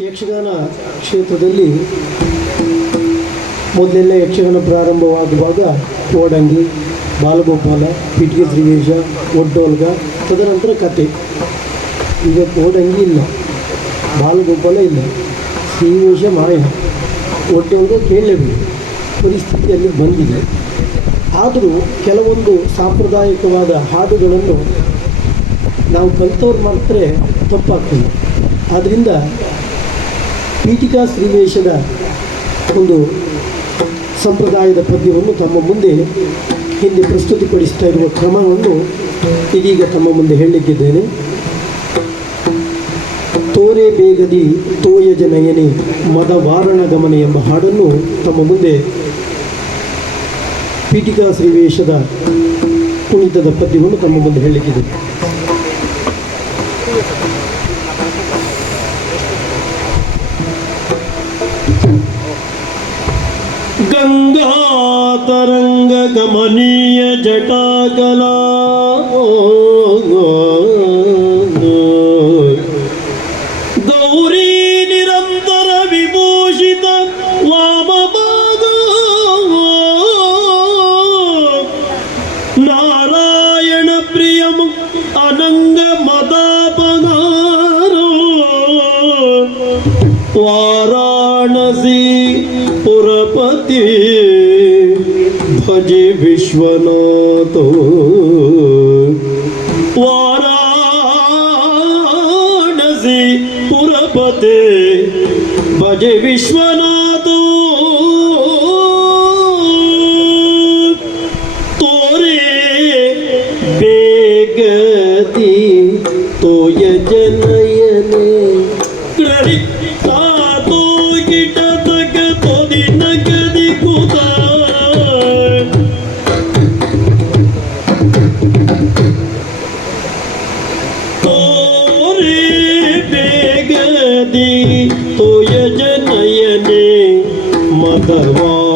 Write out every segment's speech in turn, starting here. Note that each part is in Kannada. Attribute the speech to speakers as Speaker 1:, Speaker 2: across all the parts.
Speaker 1: ಯಕ್ಷಗಾನ ಕ್ಷೇತ್ರದಲ್ಲಿ ಮೊದಲೆಲ್ಲ ಯಕ್ಷಗಾನ ಪ್ರಾರಂಭವಾಗುವಾಗ ಓಡಂಗಿ, ಬಾಲಗೋಪಾಲ, ಪಿಟಿಕೆ ಶ್ರೀವೇಶ ಒಡ್ಡೋಲ್ಗ, ತದನಂತರ ಕತೆ. ಈಗ ಓಡಂಗಿ ಇಲ್ಲ. ಬಾಲಗೋಪಾಲ ಇಲ್ಲ. ಶ್ರೀವೇಶ ಮಾಯ. ಒಡ್ಡೋಲ್ಗ ಕೇಳಲೇಬೇಕು. ಪರಿಸ್ಥಿತಿಯಲ್ಲಿ ಬಂದಿದೆ. ಆದರೂ ಕೆಲವೊಂದು ಸಾಂಪ್ರದಾಯಿಕವಾದ ಹಾಡುಗಳನ್ನು ನಾವು ಕಲಿತವ್ರು ಮಾತ್ರ ತಪ್ಪಾಗ್ತದೆ ಆದ್ದರಿಂದ ಪೀಠಿಕಾ ಶ್ರೀವೇಶದ ಒಂದು ಸಂಪ್ರದಾಯದ ಪದ್ಯವನ್ನು ತಮ್ಮ ಮುಂದೆ ಹಿಂದೆ ಪ್ರಸ್ತುತಿಪಡಿಸ್ತಾ ಇರುವ ಕ್ರಮವನ್ನು ಇದೀಗ ತಮ್ಮ ಮುಂದೆ ಹೇಳಲಿಕ್ಕಿದ್ದೇನೆ. ತೋರೆ ಬೇಗದಿ ತೋಯ ಜನಯನಿ ಮದ ವಾರಣ ಗಮನ ಎಂಬ ಹಾಡನ್ನು ತಮ್ಮ ಮುಂದೆ ಪೀಠಿಕಾ ಶ್ರೀವೇಶದ ಕುಣಿತದ ಪದ್ಯವನ್ನು ತಮ್ಮ ಮುಂದೆ ಹೇಳಲಿಕ್ಕಿದೆ तरङ्गकमनीय जटाकला गौरी निरन्तर विभूषित वामपाद नारायणप्रियम् अनङ्गमदापदारो वाराणसी पुरपति भजे विश्वनाथो। वाराणसी पुरपते भजे पे विश्वनाथ। तोरे पेगती तो यजनयने the wall.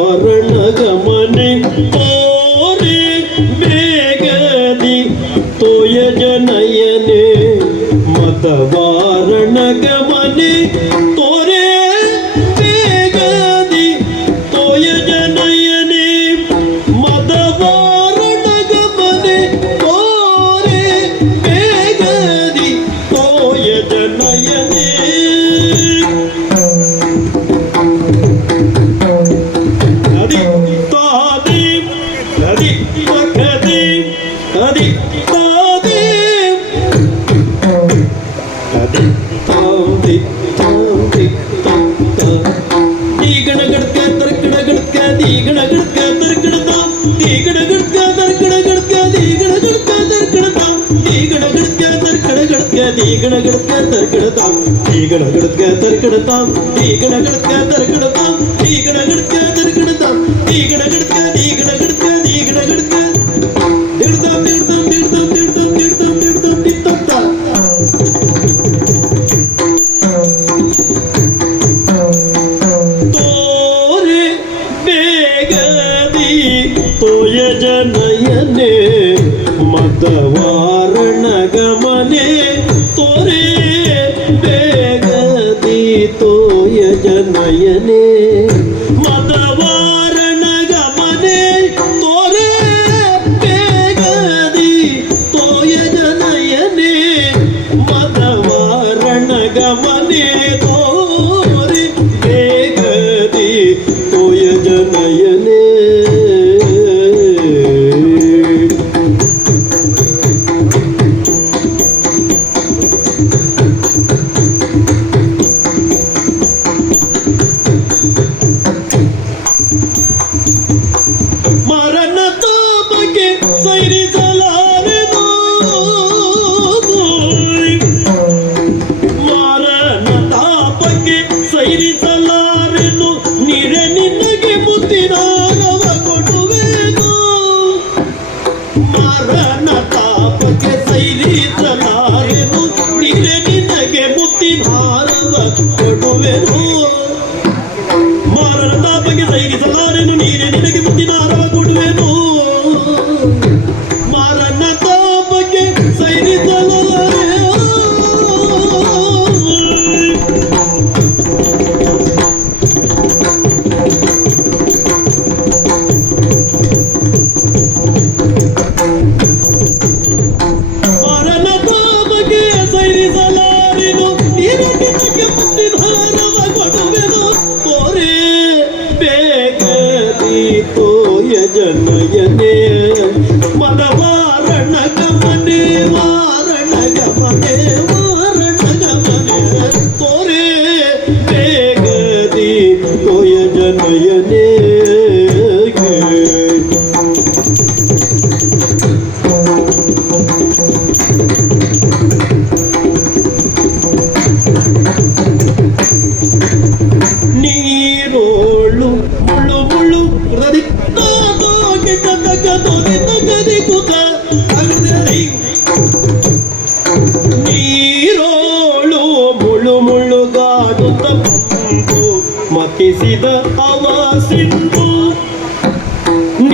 Speaker 1: തർക്കെടുത്താം തീകട കിടക്ക തർക്കെടുത്താം തീകട കിടക്ക തർക്കെടുത്താം moving तोय जनयने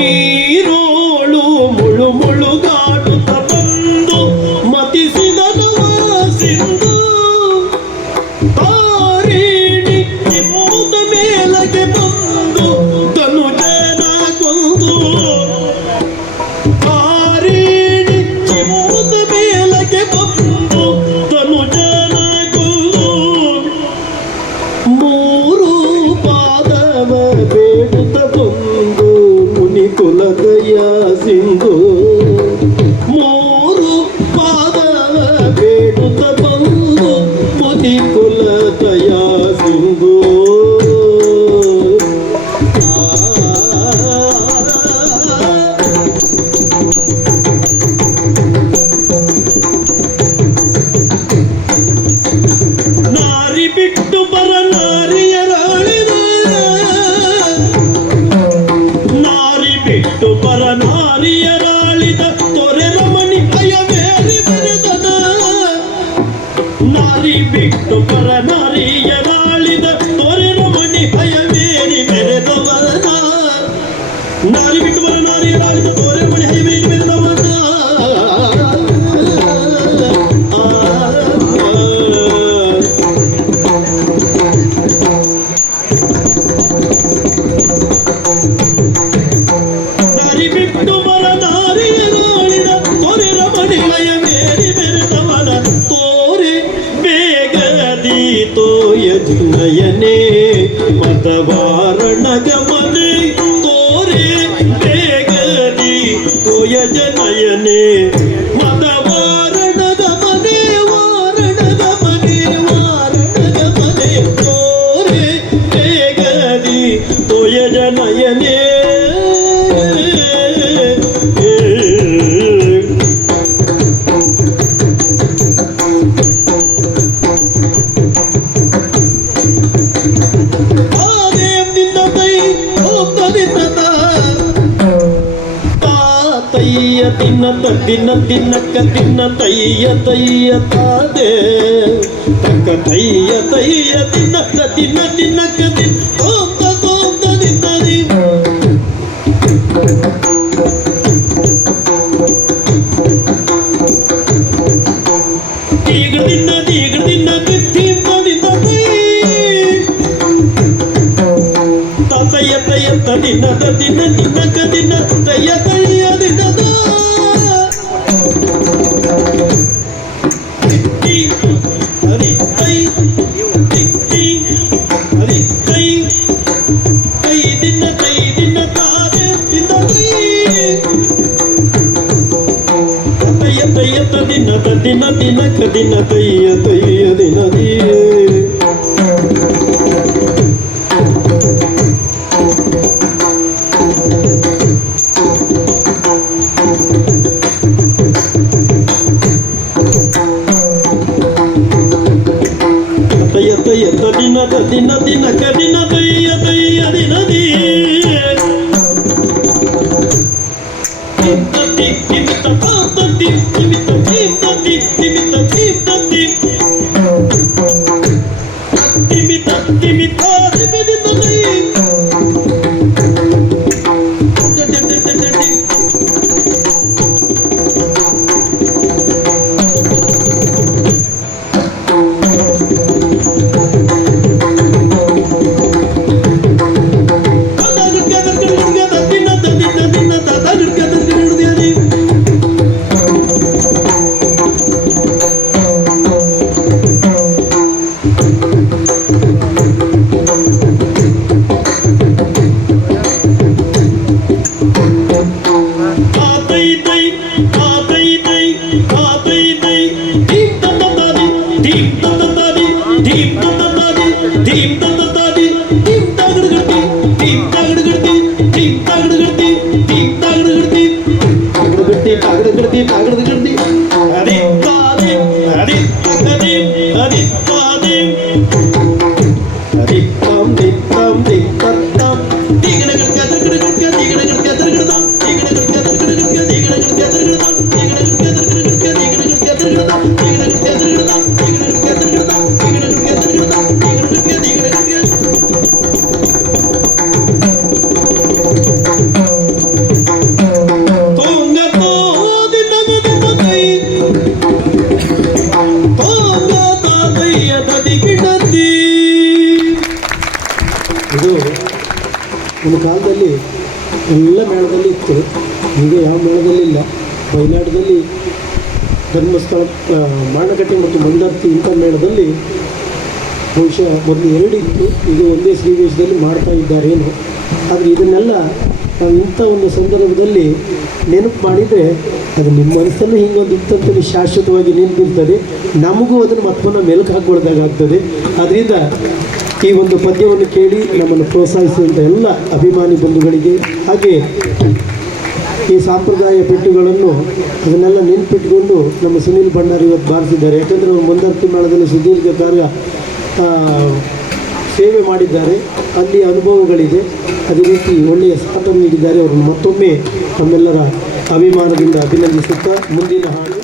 Speaker 1: me. Maria. ಶ್ರದ್ಧಾ ತಯ್ಯ ತಿನ್ನ ತಿನ್ನ ತಿನ್ನಕ್ಕ ತಿನ್ನ ತಯ್ಯ ತಯ್ಯ ತಾದೆ. ತಕ್ಕ ತಯ್ಯ ತಯ್ಯ ತಿನ್ನಕ್ಕ ತಿನ್ನ ತಿನ್ನಕ್ಕ ತಿನ್ನ ಹೋಗ್ತ ಹೋಗ್ತ ತಿನ್ನದಿ ಈಗ ತಿನ್ನ ಈಗ ತಿನ್ನ ತಿತ್ತಿ ತಯ್ಯ ತಯ್ಯ ತಿನ್ನ ತಿನ್ನ ತಿನ್ನಕ್ಕ ತಿನ್ನ ತಯ್ಯ ತಯ್ಯ tayyata dinna tadinna dinna kadinna tayyata yadina diye tayyata dinna tadinna
Speaker 2: dinna kadinna tayyata yadina diye ಇತ್ತು ಹೀಗೆ ಯಾವ ಮೇಳದಲ್ಲಿ ಇಲ್ಲ. ಬಯನಾಡದಲ್ಲಿ ಧರ್ಮಸ್ಥಳ ಮಾಣಕಟ್ಟೆ ಮತ್ತು ಮಂದರ್ತಿ ಇಂಥ ಮೇಳದಲ್ಲಿ ಬಹುಶಃ ಮೊದಲು ಎರಡು ಇತ್ತು. ಇದು ಒಂದೇ ಶ್ರೀವೇಶದಲ್ಲಿ ಮಾಡ್ತಾ ಇದ್ದಾರೇನು. ಆದರೆ ಇದನ್ನೆಲ್ಲ ನಾವು ಇಂಥ ಒಂದು ಸಂದರ್ಭದಲ್ಲಿ ನೆನಪು ಮಾಡಿದರೆ ಅದು ನಿಮ್ಮ ಮನಸ್ಸಲ್ಲೂ ಹಿಂಗೊಂದು ಇತ್ತಂತೇಳಿ ಶಾಶ್ವತವಾಗಿ ನೆನಪಿರ್ತದೆ ನಮಗೂ ಅದನ್ನು ಮತ್ತೊಮ್ಮೆ ಮೆಲುಕು ಹಾಕ್ಕೊಳ್ದಾಗ ಆಗ್ತದೆ ಅದರಿಂದ ಈ ಒಂದು ಪದ್ಯವನ್ನು ಕೇಳಿ ನಮ್ಮನ್ನು ಪ್ರೋತ್ಸಾಹಿಸುವಂಥ ಎಲ್ಲ ಅಭಿಮಾನಿ ಬಂಧುಗಳಿಗೆ ಹಾಗೆ ಈ ಸಾಂಪ್ರದಾಯ ಪೆಟ್ಟುಗಳನ್ನು ಅದನ್ನೆಲ್ಲ ನೆನ್ಪಿಟ್ಕೊಂಡು ನಮ್ಮ ಸುನೀಲ್ ಭಂಡಾರಿ ಇವತ್ತು ಬಾರಿಸಿದ್ದಾರೆ. ಯಾಕಂದರೆ ಅವರು ಮುಂದರ್ತಿ ಮೇಳದಲ್ಲಿ ಸುದೀರ್ಘ ಕಾರ್ಯ ಸೇವೆ ಮಾಡಿದ್ದಾರೆ. ಅಲ್ಲಿ ಅನುಭವಗಳಿದೆ. ಅದೇ ರೀತಿ ಒಳ್ಳೆಯ ಸಾಥ ನೀಡಿದ್ದಾರೆ. ಅವರು ಮತ್ತೊಮ್ಮೆ ನಮ್ಮೆಲ್ಲರ ಅಭಿಮಾನದಿಂದ ಅಭಿನಂದಿಸುತ್ತಾ ಮುಂದಿನ ಹಾಡು.